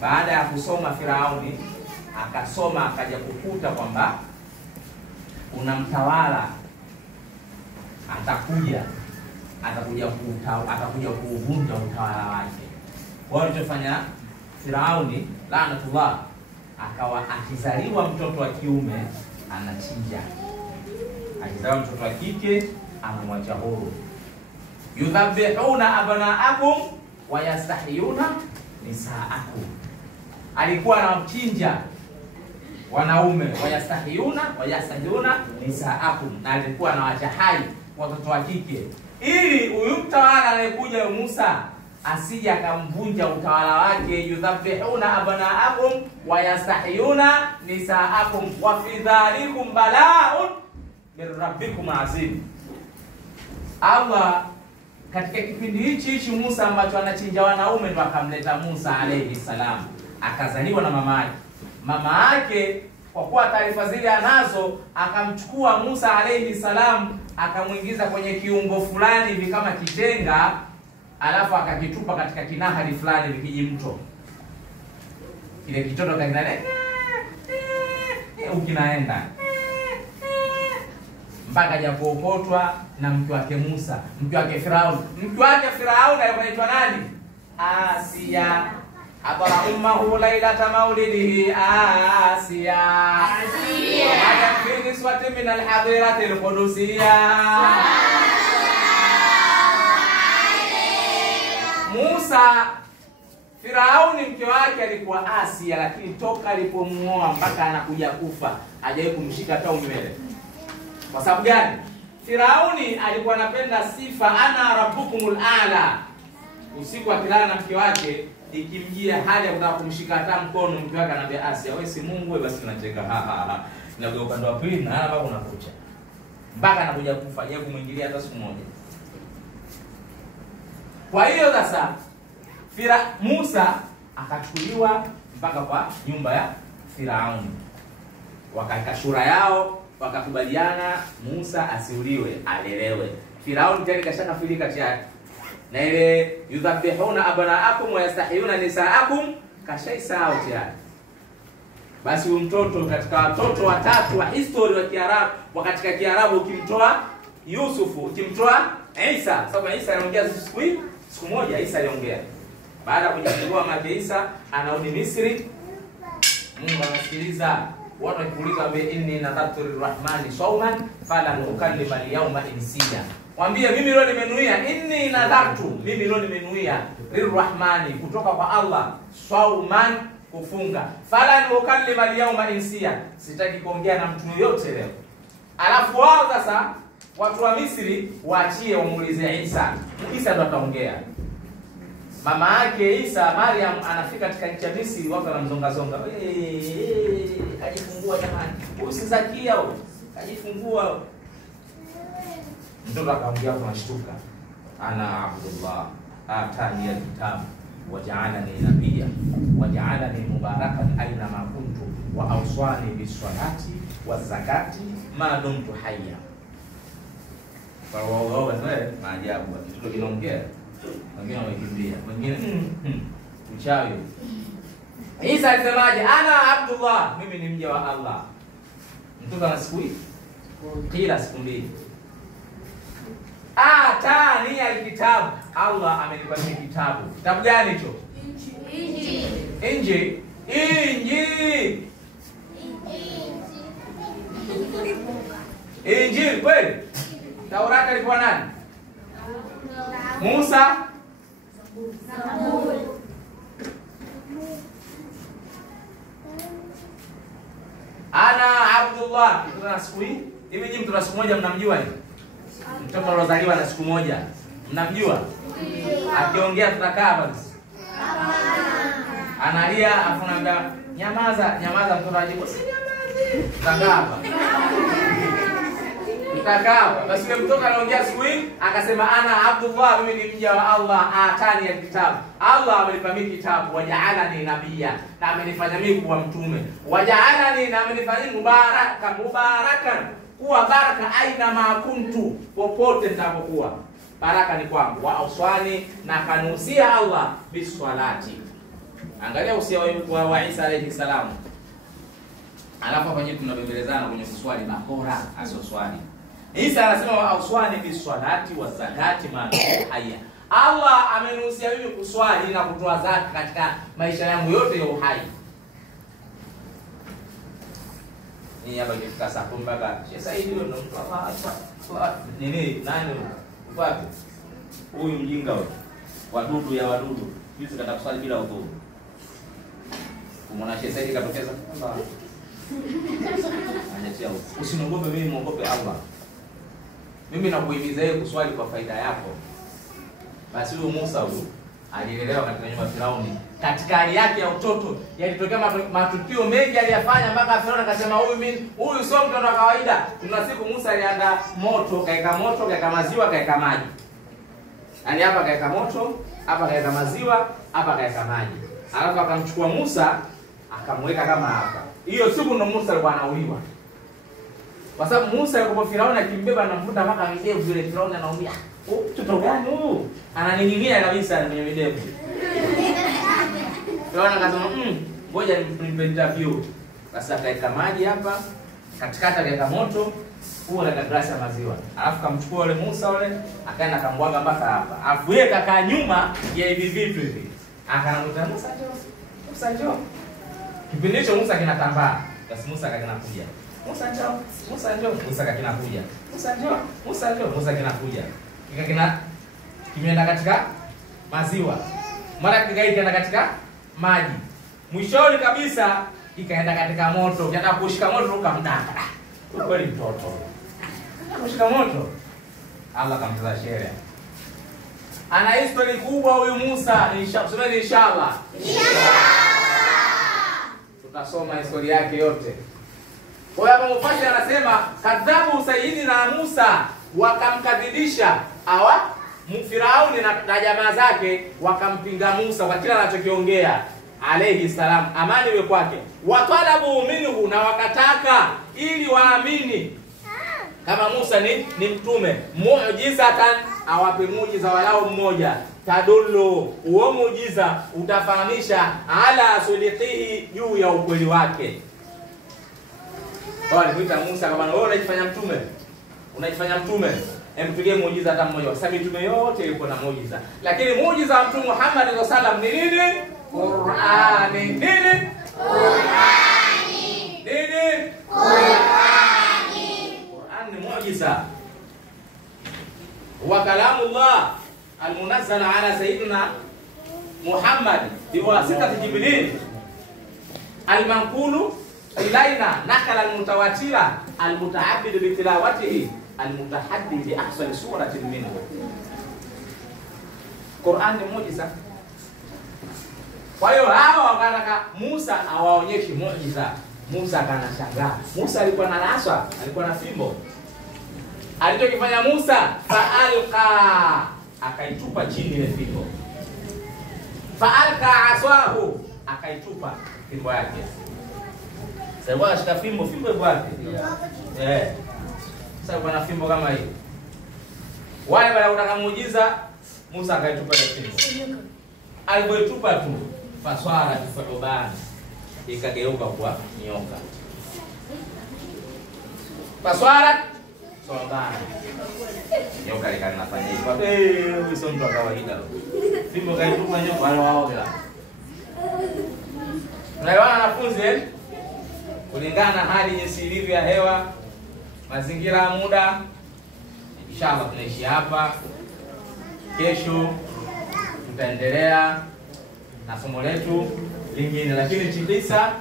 Baada ya kusoma Firauni akasoma akaja kukuta kwamba kuna mtawala atakuja kuvunja utawala wake. Kwa hiyo alichofanya Firauni laanatullah, akawa akizaliwa mtoto wa kiume anachinja, akizaliwa mtoto wa kike anamwacha huru. Yudhabbihuna abnaakum wa yastahiyuna nisaakum, alikuwa anamchinja wanaume, wayastahiyuna nisaakum, na alikuwa anawacha hai watoto wa kike, ili huyu mtawala anayekuja Musa asije akamvunja utawala wake. Yudhabbihuna abnaakum wa yastahiyuna nisaakum wa fi dhalikum bala'un min rabbikum azim. Allah katika kipindi hichi Musa ambacho anachinja wanaume ndo akamleta Musa alayhi salam, akazaliwa na mama yake. Kwa kuwa taarifa zile anazo, akamchukua Musa alayhi salam akamuingiza kwenye kiungo fulani hivi kama kitenga, alafu akakitupa katika kinahari fulani vikijimto. Kile kitoto kinaenda ukinaenda mpaka japookotwa na mke wake Musa, mke wake Firauni. Mke wake Firauni alikuwa nani? Asia. Atala ummahu lailata maulidihi Asia. Hada fi niswati min alhadirati alqudusiyya. Musa, Firauni mke wake alikuwa Asia, lakini toka alipomuoa mpaka anakuja kufa hajawahi kumshika hata nywele. Kwa sababu gani? Firauni alikuwa anapenda sifa, ana rabbukumul aala. Usiku akilala na mke wake, ikimjia hali ya kutaka kumshika hata mkono, mke wake anambia Asia, wewe si Mungu wewe, basi tunacheka na upande wa pili na hapa unakucha. Mpaka anakuja kufa, yeye kumwingilia hata siku moja. Kwa hiyo sasa Musa akachukuliwa mpaka kwa nyumba ya Firauni. Wakaika shura yao, wakakubaliana Musa asiuliwe, alelewe. Firauni tayari kashakafirika tayari. Na ile yudhabbihuna abnaakum wa yastahiyuna nisaakum kashaisahau tayari. Basi huyu mtoto katika watoto watatu wa historia wa Kiarabu, wa katika Kiarabu, ukimtoa Yusufu, ukimtoa Isa, sababu Isa anaongea siku moja Isa aliongea. Baada ya kujifungua mama Isa anarudi Misri, Mungu anasikiliza. Watu wakiuliza be inni nadhatu lirrahmani sawman fala nukallima alyawma insiya. Mwambie mimi leo nimenuia, inni nadhatu, mimi leo nimenuia lirrahmani, kutoka kwa Allah, sawman, kufunga, fala nukallima alyawma insiya, sitaki kuongea na mtu yote leo. Alafu wao sasa watu wa Misri waachie wamuulize Isa. Isa ndo ataongea. Mama yake Isa, Maryam, anafika katika nchi ya Misri, watu wanamzonga. Kajifungua jamani. Usizakia huyo. Kajifungua. Mtoto akaongea kwa mshtuka. Ana Abdullah, atani alkitab waja'alani nabiyya waja'alani mubarakan aina ma kuntu wa awsani bis-salati waz-zakati ma dumtu hayya. Kwa wao maajabu. Mtoto kinaongea. Wengine wakimbia, wengine uchawi. Isa alisemaje? Ana Abdullah, mimi ni mja wa Allah. Mtoto ana siku hii kila siku mbili. Tani alkitabu, Allah amenipa kitabu. Kitabu gani hicho? Injili. Injili kweli? Taurati alikuwa nani? Musa. Ana Abdullah. Tuna siku hii. Hivi nyinyi mtu siku moja mnamjua ni? Mtoto alozaliwa na siku moja. Mnamjua? Akiongea tutakaa hapa. Analia afu naambia nyamaza, mtoto ajibu si nyamazi. Tutakaa hapa. Basi yule mtoto anaongea siku hii akasema ana Abdullah, mimi ni mja wa Allah, atani alkitab, Allah amenipa mimi kitabu, waja'alani nabiyya, na amenifanya mimi kuwa mtume, waja'alani, na amenifanya mubarakan, kuwa baraka aina ma kuntu, popote nitapokuwa. baraka ni kwangu. Wa auswani, na kanusia Allah biswalati. Angalia usia wa Isa alayhi salam. Alafu hapa nyewe tunabembelezana kwenye kuswali bakora asio swali. Isa anasema wa auswani biswalati wa zakati ma hayya. Allah amenusia mimi kuswali na kutoa zaka katika maisha yangu yote ya uhai. Ni hapa kifika saa 10 mpaka sasa hivi ndio mtu Allah nini nani wapi huyu mjinga huyu wadudu ya wadudu hizi kata kuswali bila udhu. Kumwona sasa hivi katokeza kwamba anatia usiniogope mimi, muogope Allah. Mimi nakuhimiza yeye kuswali kwa faida yako. Basi huyu Musa huyu alilelewa katika nyumba ya Firauni. Katika hali yake ya utoto yalitokea matukio mengi aliyafanya mpaka Firauni akasema huyu sio mtoto wa kawaida. Kuna siku Musa alianda moto, kaeka maziwa, kaeka maji. Yaani hapa kaeka moto, hapa kaeka maziwa, hapa kaeka maji. Alafu akamchukua Musa akamweka kama hapa. Hiyo siku ndo Musa alikuwa anauliwa. Kwa sababu Musa yuko Firauni akimbeba na mvuta mpaka midevu vile Firauni anaumia. Mtoto gani huyu? Ananing'inia kabisa kwenye midevu. Firauni akasema, ngoja nimpe interview. Basi akaeka maji hapa, katikati akaeka moto, huo na glasi ya maziwa. Alafu kamchukua yule Musa yule, akaenda akamwaga mpaka hapa. Alafu yeye kakaa nyuma ya hivi vitu hivi. Akanamwita Musa njoo. Musa njoo. Kipindi hicho Musa kinatambaa. Basi Musa akakinakuja. Musa njoo. Musa njoo. Musa akakinakuja. Musa njoo. Musa njoo. Musa kinakuja. Kimeenda katika maziwa. Mara kikaenda katika maji. Mwishoni kabisa ikaenda katika moto. Ukienda kushika moto ukamdaka. Kweli mtoto. Kushika moto. Allah kamtoa sheria. Ana history kubwa huyu Musa, inshallah. Inshallah. Tutasoma historia yake yote. Kwa hiyo hapa mfasiri anasema kadhabu Sayyidina Musa, wakamkadhibisha Firauni na jamaa zake, wakampinga Musa kwa kila anachokiongea alayhi salam, amani iwe kwake. Watalabu minhu, na wakataka ili waamini kama Musa ni mtume, mu'jizatan, awape muujiza walao mmoja, tadullu, huo muujiza utafahamisha ala suliqihi, juu ya ukweli wake. Wale kuita Musa kama wewe unajifanya mtume, unajifanya mtume, empigie muujiza hata mmoja. Kwa sababu mitume yote ilikuwa na muujiza, lakini muujiza wa Mtume Muhammad sallallahu alaihi wasallam ni nini? Qur'ani. Nini? Qur'ani. Nini? Qur'ani. Qur'an ni muujiza. Wa kalamullah almunazzal ala sayyidina Muhammad biwasitati Jibril almanqulu ilaina nakala almutawatira almutaabbid bitilawatihi almutahaddi bi ahsani suratin minhu. Qur'an ni muujiza. Kwa hiyo hawa wakataka Musa awaonyeshe muujiza. Musa akanashangaa. Musa alikuwa na laswa, alikuwa na fimbo. Alichokifanya Musa, faalqa, akaitupa chini ile fimbo. Faalqa aswahu, akaitupa fimbo yake. Sasa bwana shika fimbo ipo wapi? Sasa bwana fimbo kama hii. Wale wale wanataka muujiza, Musa akaitupa ile fimbo. Alipoitupa tu, faswara tufuban, ikageuka kuwa nyoka. Faswara tufuban. Nyoka likanafanya hivyo. Huyu sio mtu wa kawaida. Fimbo kaitupa nyoka wale waoga. Na wanafunzi kulingana na hali jinsi ilivyo ya hewa, mazingira ya muda, inshallah tunaishi hapa. Kesho tutaendelea na somo letu lingine, lakini chikisa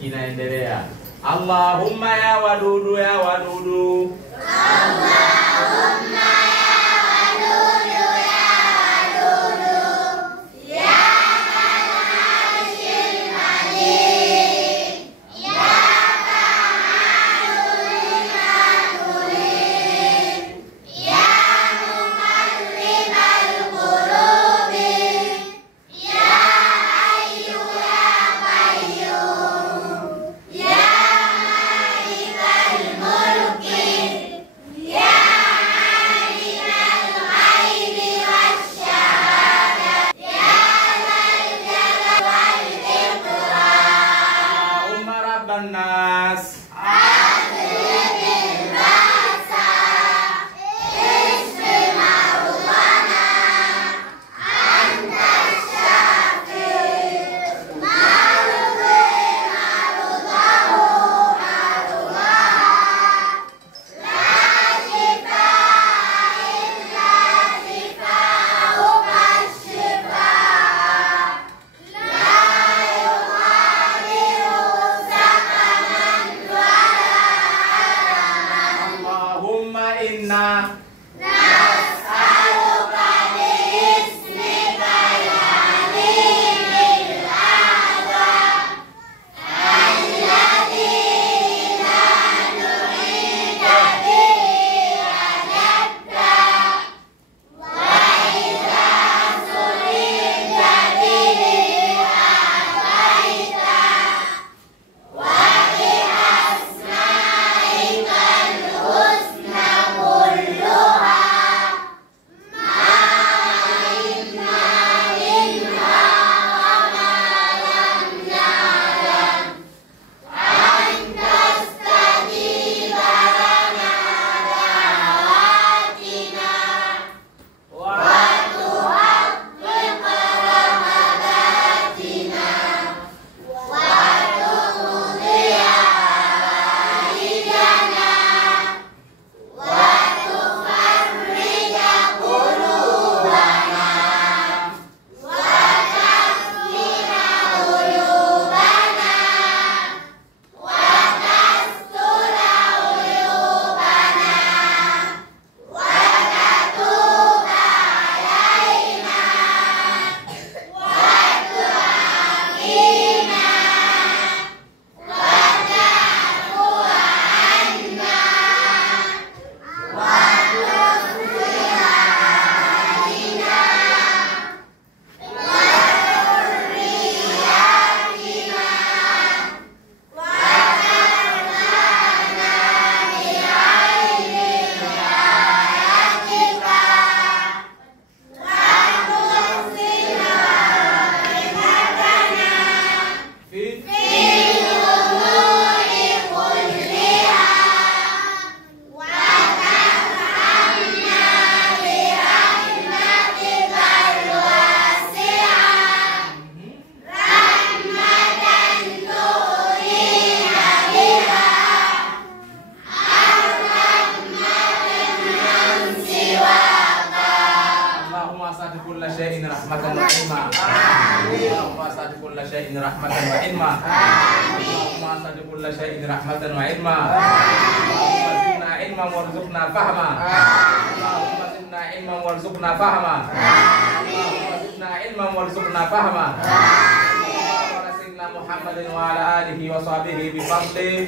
kinaendelea. Allahumma ya wadudu ya wadudu. Allahumma nas. Inna nas'aluka bi'ismika al-'azimil a'zam alladhi la nu'ida bihi ajabta wa idha sulita bihi a'taita wa bi asma'ika al-husna kulla syai'in rahmatan wa ilma. Allahumma as'ad kulla syai'in rahmatan wa ilma. Allahumma as'ad kulla syai'in rahmatan wa ilma. Allahumma zidna ilman warzuqna fahma. Allahumma zidna ilman warzuqna fahma. Allahumma zidna ilman warzuqna fahma. Muhammadin wa ala alihi wa sahbihi bi fadli.